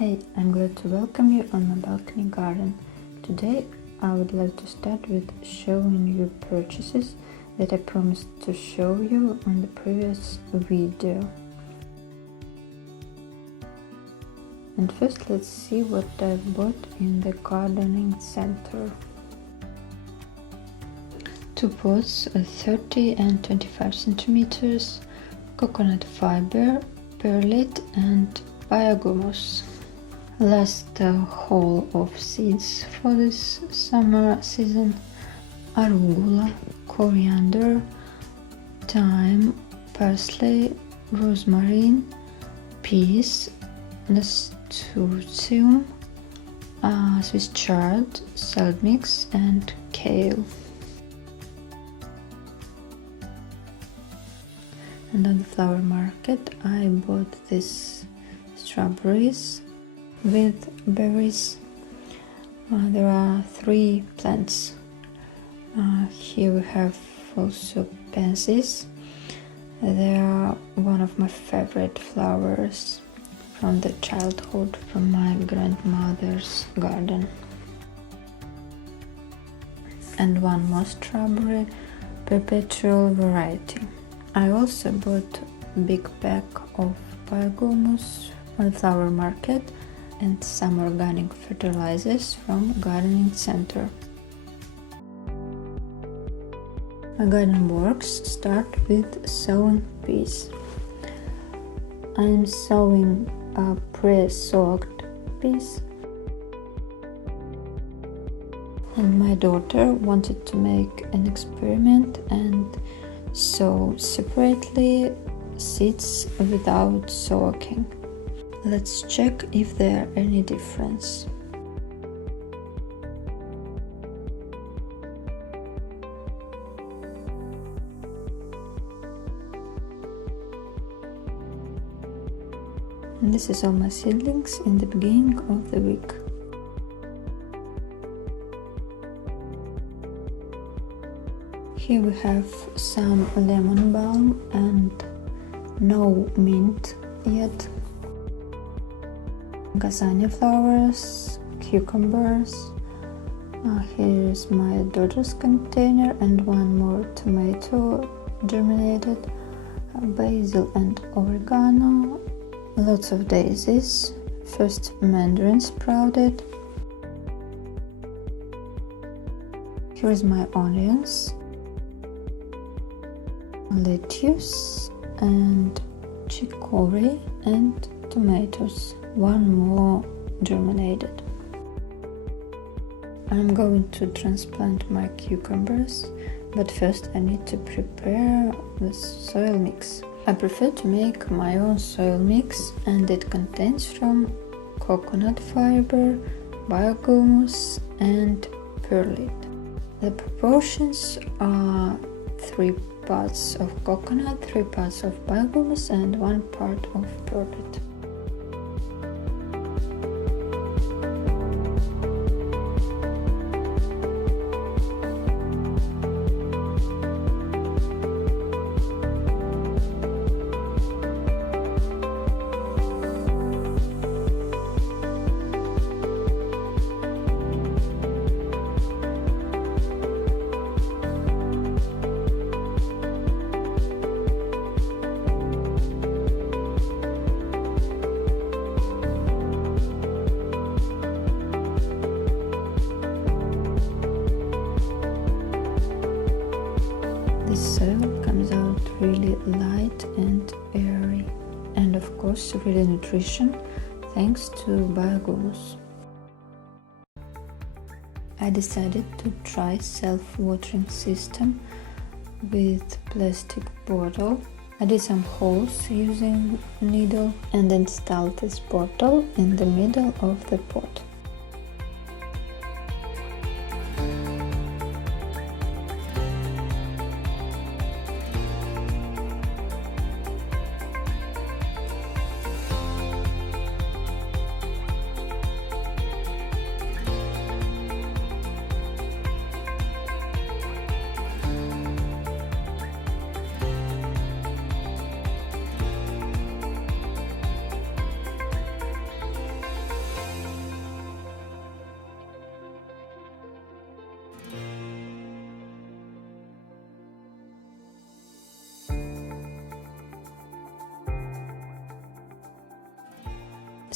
Hey, I'm glad to welcome you on my balcony garden. Today I would like to start with showing you purchases that I promised to show you on the previous video. And first let's see what I bought in the gardening center. 2 pots, 30 and 25 centimeters, coconut fiber, perlite and biohumus. Last haul of seeds for this summer season: arugula, coriander, thyme, parsley, rosemary, peas, nasturtium, Swiss chard, salad mix and kale. And on the flower market I bought these strawberries with berries. There are 3 plants. Here we have also pansies. They are one of my favorite flowers from the childhood, from my grandmother's garden. And one more strawberry, perpetual variety. I also bought a big pack of biohumus on the flower market and some organic fertilizers from gardening center. My garden works start with sowing peas. I'm sowing pre-soaked peas, and my daughter wanted to make an experiment and sow separately seeds without soaking. Let's check if there are any difference. And this is all my seedlings in the beginning of the week. Here we have some lemon balm and no mint yet. Gazania flowers, cucumbers. Here is my daughter's container and one more tomato germinated, basil and oregano, lots of daisies, first mandarin sprouted. Here is my onions, lettuce and chicory and tomatoes. One more germinated. I'm going to transplant my cucumbers, but first I need to prepare the soil mix. I prefer to make my own soil mix, and it contains from coconut fiber, biohumus and perlite. The proportions are 3 parts of coconut, 3 parts of biohumus and 1 part of perlite. This soil comes out really light and airy, and of course really nutrition thanks to biohumus. I decided to try self-watering system with plastic bottle. I did some holes using needle and installed this bottle in the middle of the pot.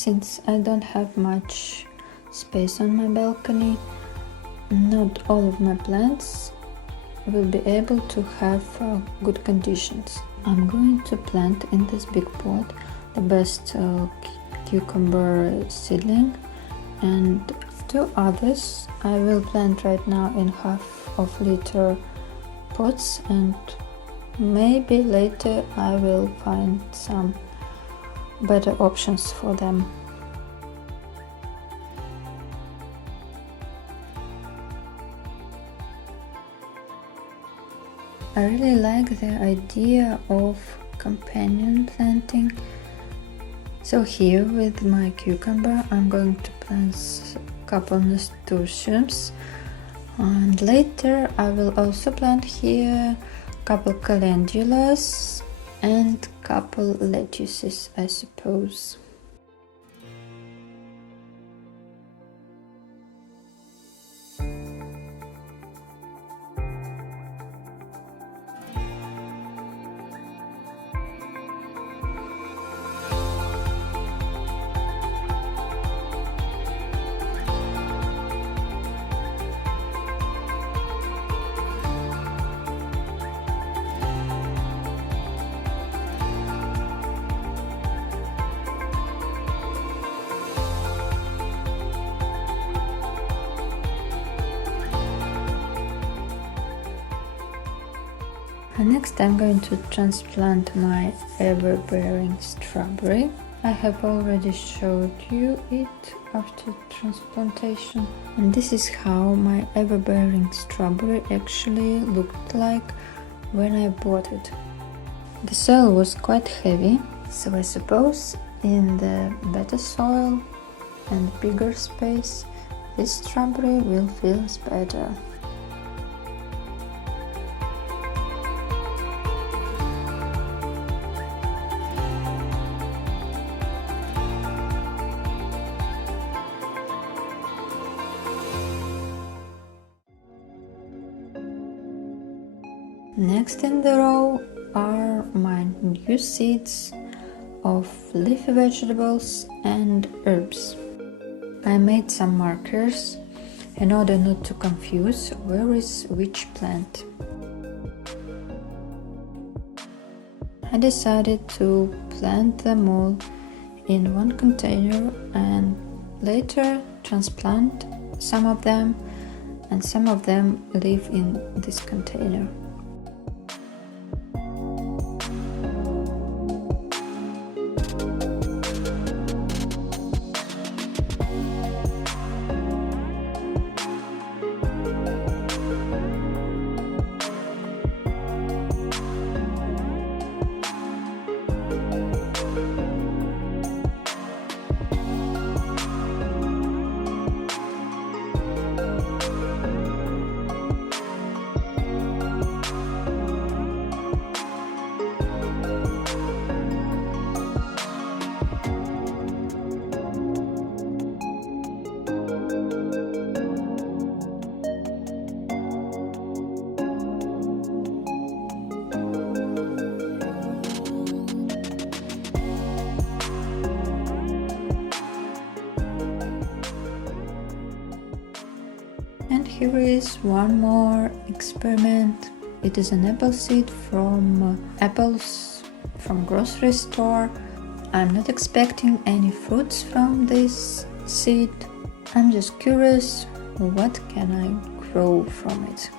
Since I don't have much space on my balcony, not all of my plants will be able to have good conditions. I'm going to plant in this big pot the best cucumber seedling, and 2 others I will plant right now in half-liter pots, and maybe later I will find some better options for them. I really like the idea of companion planting. So here with my cucumber I'm going to plant a couple nasturtiums, and later I will also plant here a couple calendulas and couple lettuces, I suppose. Next I'm going to transplant my ever-bearing strawberry. I have already showed you it after transplantation, and this is how my ever-bearing strawberry actually looked like when I bought it. The soil was quite heavy, so I suppose in the better soil and bigger space this strawberry will feel better. Next in the row are my new seeds of leafy vegetables and herbs. I made some markers in order not to confuse where is which plant. I decided to plant them all in one container and later transplant some of them, and some of them live in this container. And here is one more experiment. It is an apple seed from apples from grocery store. I'm not expecting any fruits from this seed. I'm just curious, what can I grow from it?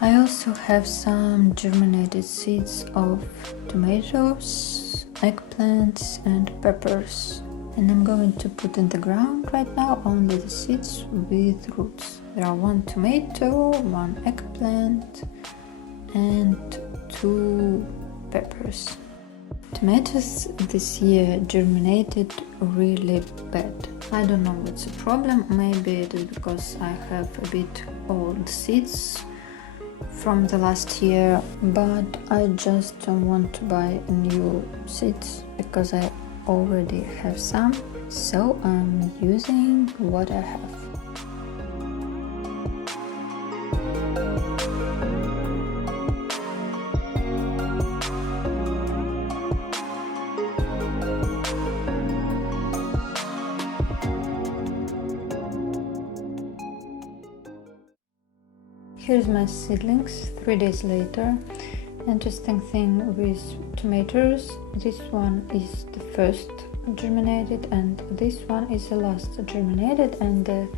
I also have some germinated seeds of tomatoes, eggplants and peppers. And I'm going to put in the ground right now only the seeds with roots. There are 1 tomato, 1 eggplant and 2 peppers. Tomatoes this year germinated really bad. I don't know what's the problem. Maybe it is because I have a bit old seeds from the last year, but I just don't want to buy new seeds because I already have some, so I'm using what I have. Here's my seedlings 3 days later. Interesting thing with tomatoes, this one is the first germinated and this one is the last germinated, and the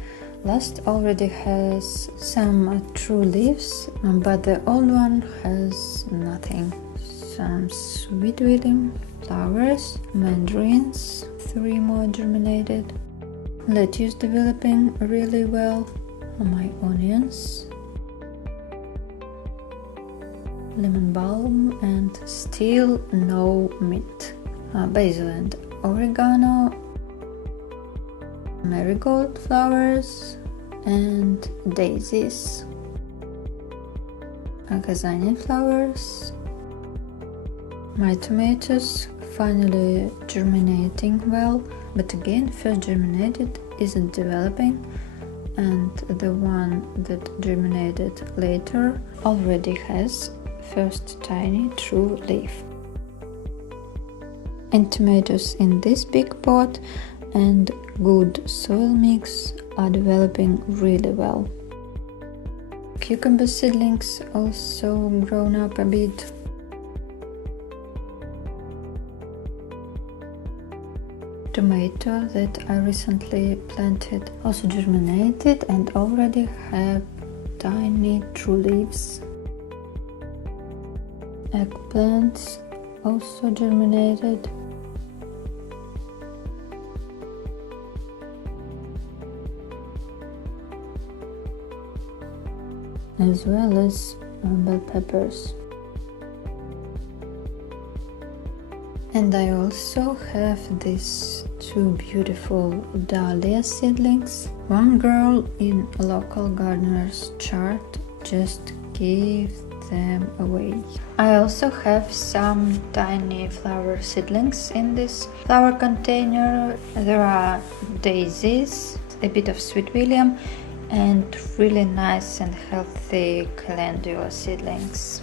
last already has some true leaves, but the old one has nothing. Some sweet william flowers, mandarins, 3 more germinated, lettuce developing really well, my onions, lemon balm, and still no mint, basil and oregano, marigold flowers and daisies, gazania flowers. My tomatoes finally germinating well, but again first germinated isn't developing, and the one that germinated later already has first tiny true leaf. And tomatoes in this big pot and good soil mix are developing really well. Cucumber seedlings also grown up a bit. Tomato that I recently planted also germinated and already have tiny true leaves. Eggplants also germinated. As well as bell peppers. And I also have these 2 beautiful dahlia seedlings. One girl in a local gardener's chart just gave them away. I also have some tiny flower seedlings in this flower container. There are daisies, a bit of sweet william, and really nice and healthy calendula seedlings.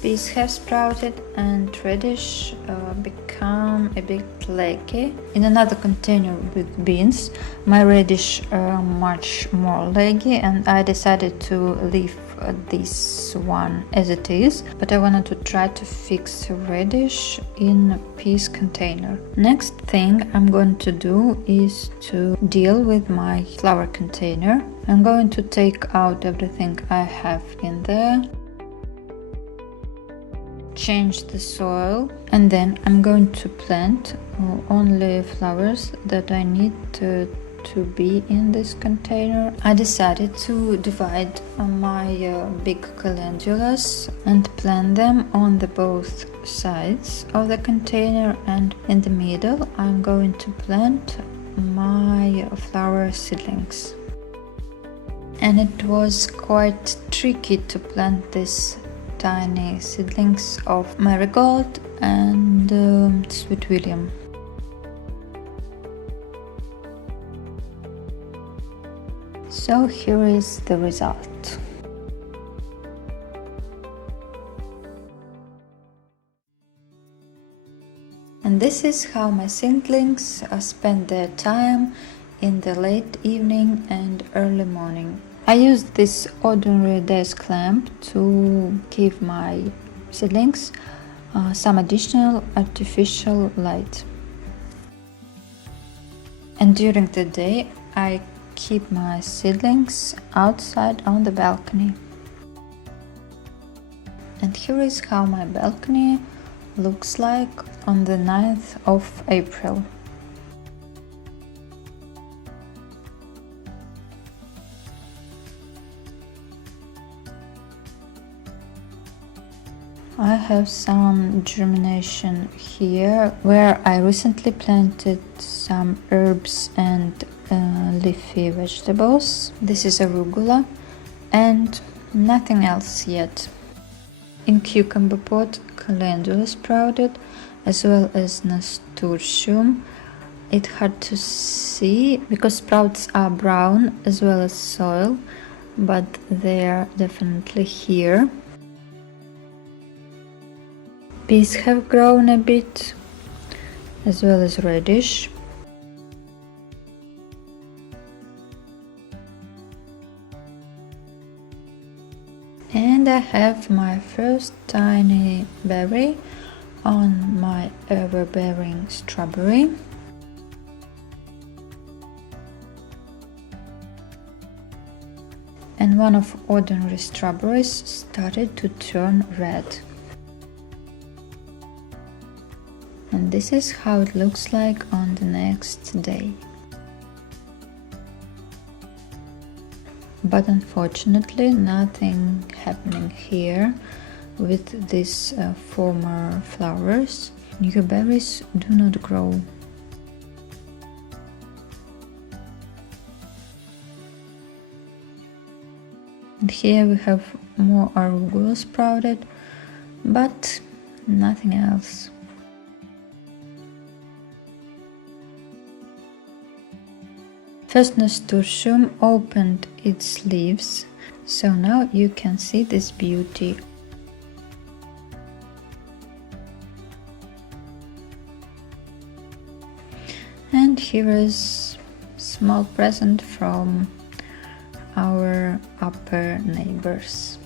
Peas have sprouted and radish become a bit leggy. In another container with beans, my radish are much more leggy, and I decided to leave this one as it is, but I wanted to try to fix radish in peas container. Next thing I'm going to do is to deal with my flower container. I'm going to take out everything I have in there, change the soil, and then I'm going to plant only flowers that I need to be in this container. I decided to divide my big calendulas and plant them on the both sides of the container, and in the middle I'm going to plant my flower seedlings. And it was quite tricky to plant this tiny seedlings of marigold and sweet william. So here is the result. And this is how my seedlings spend their time in the late evening and early morning. I used this ordinary desk lamp to give my seedlings some additional artificial light. And during the day I keep my seedlings outside on the balcony. And here is how my balcony looks like on the 9th of April. I have some germination here where I recently planted some herbs and leafy vegetables. This is arugula and nothing else yet. In cucumber pot, calendula sprouted as well as nasturtium. It's hard to see because sprouts are brown as well as soil, but they are definitely here. Peas have grown a bit, as well as radish. And I have my first tiny berry on my ever-bearing strawberry. And one of ordinary strawberries started to turn red. And this is how it looks like on the next day. But unfortunately nothing happening here with these former flowers. New berries do not grow. And here we have more arugula sprouted, but nothing else. First nasturtium opened its leaves, so now you can see this beauty. And here is a small present from our upper neighbors.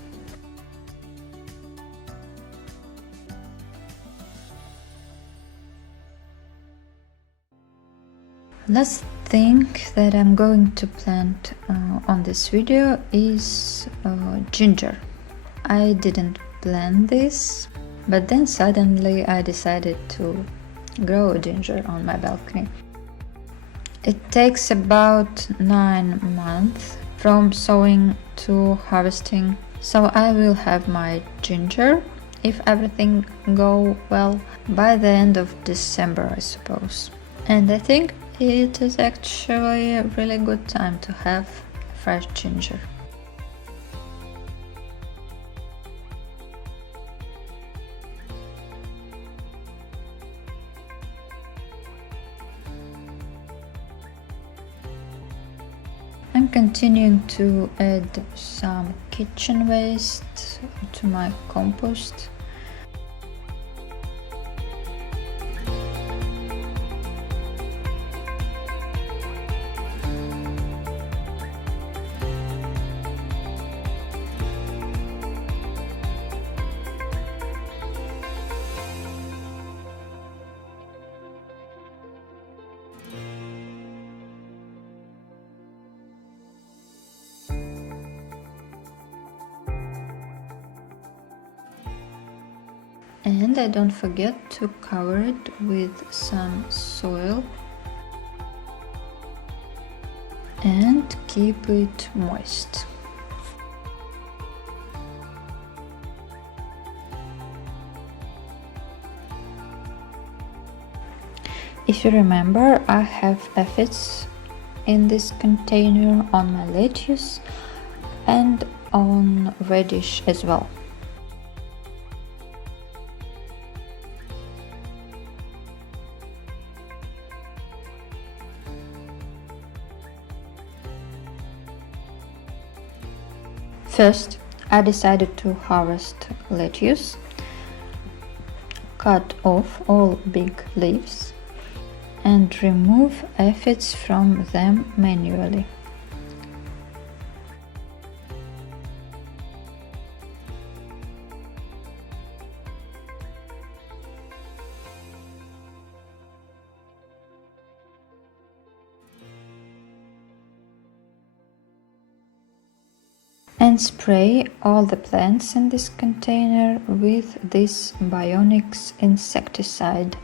Last thing that I'm going to plant on this video is ginger. I didn't plan this, but then suddenly I decided to grow ginger on my balcony. It takes about 9 months from sowing to harvesting, so I will have my ginger, if everything go well, by the end of December, I suppose. And I think it is actually a really good time to have fresh ginger. I'm continuing to add some kitchen waste to my compost. And I don't forget to cover it with some soil and keep it moist. If you remember, I have aphids in this container on my lettuce and on radish as well. First, I decided to harvest lettuce, cut off all big leaves and remove aphids from them manually. And spray all the plants in this container with this Bionics insecticide.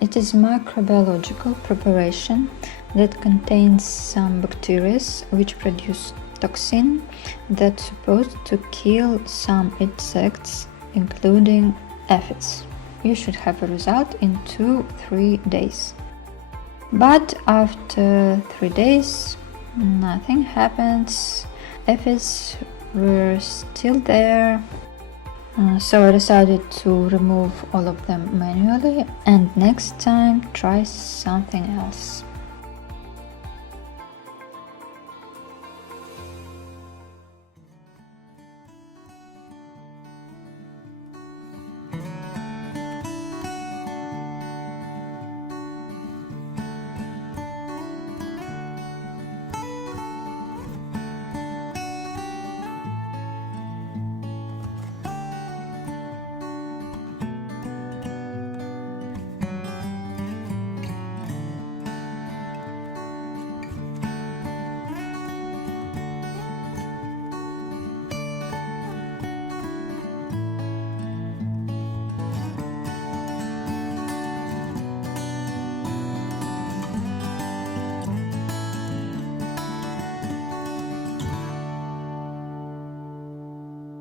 It is microbiological preparation that contains some bacteria which produce toxin that's supposed to kill some insects, including aphids. You should have a result in 2-3 days. But after 3 days, nothing happens. Aphids were still there, so I decided to remove all of them manually and next time try something else.